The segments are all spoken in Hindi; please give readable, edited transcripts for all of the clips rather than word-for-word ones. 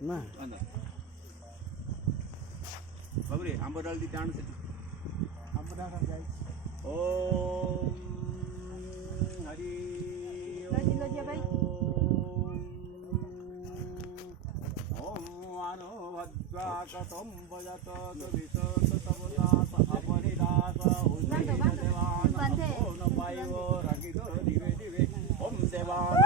Nah. Bagus deh, ambil dal di tangan situ. Ambil dah guys. Om Hari. Lagi baik. Om Mano Bhadraka Tombajata Visata Sabodata Aparidasa Udrita Devana Ono Payo Ragito Dive Dive Om Devana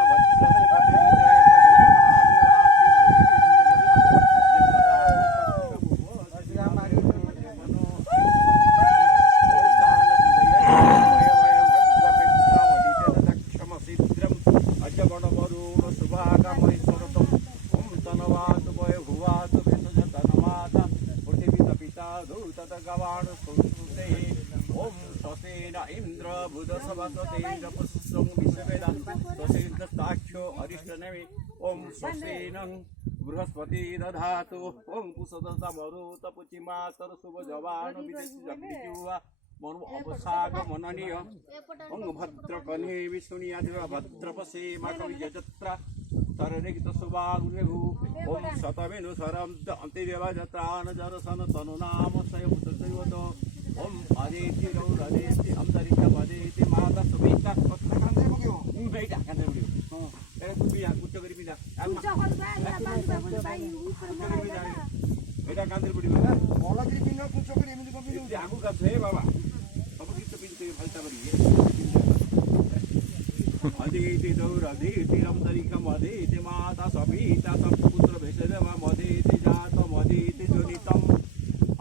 Om Sasena Indra Buddha Sabasate Japasung Visveda Sasena Taksho Arishtanami Om Sasenang Bruhaspati Dadhatu Om Pusadata Maruta Puchima Sarasuba Javana Vidyajuva Monu Apasaga Monania Om Bhadra Kanhe Vishnunia Deva Bhadrapase Makavijatra Taranekita Subhagu Om Satamenu Saram Antideva Jatrana Jarasana Tanunama Sayavato Om Aditi Raul Aditi Amdarika Aditi Mata Subika Baik kan dia beliau. Tu biar kucing kiri pindah. Kucing kalau saya bantu bayi Beda kan dia beliau. Bola kiri pindah, kucing kiri ini juga pindah. Dia aku kat saya bawa. Apa kita pindah halta beri. Aditi Raul Aditi Amdarika Aditi Mata Subika Subputra Besada Aditi Jata Aditi Junitam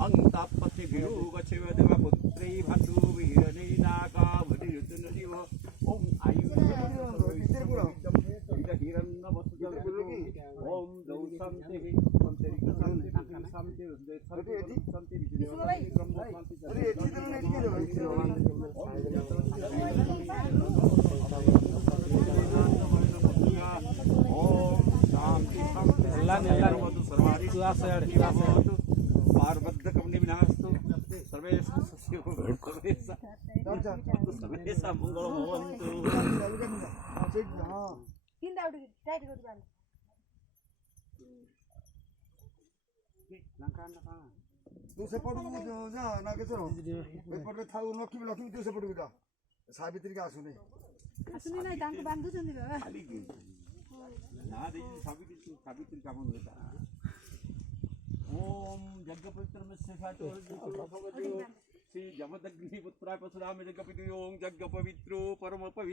Antapati Guru Gacheva Deva Putri Bhatu Virani Naga Budi Yudhana Diva Om Ayu Ida Hiranna Vasudha Om Dausanti Santerika Santi Santi Santi Santi Brahma Santi Om Santi Santi Santi Sarvari Parvadda Kamni Minastu Sarvesa Sarvesa Sarvesa Mungalo Mohantu Pindah udah tight udah bang. तू सेपट जा ना के चलो एपट रे थाउ लक्ष्मी लक्ष्मी तू सेपट जा सावित्री के आसुने नहीं तांको बांधुଛନ୍ତି बाबा खाली के ना देखि सावित्री काम होता ओम जगपवित्र में सेफातो श्री जमदग्नि पुत्राय परशुराम जगपति ओम जगपवित्रो परम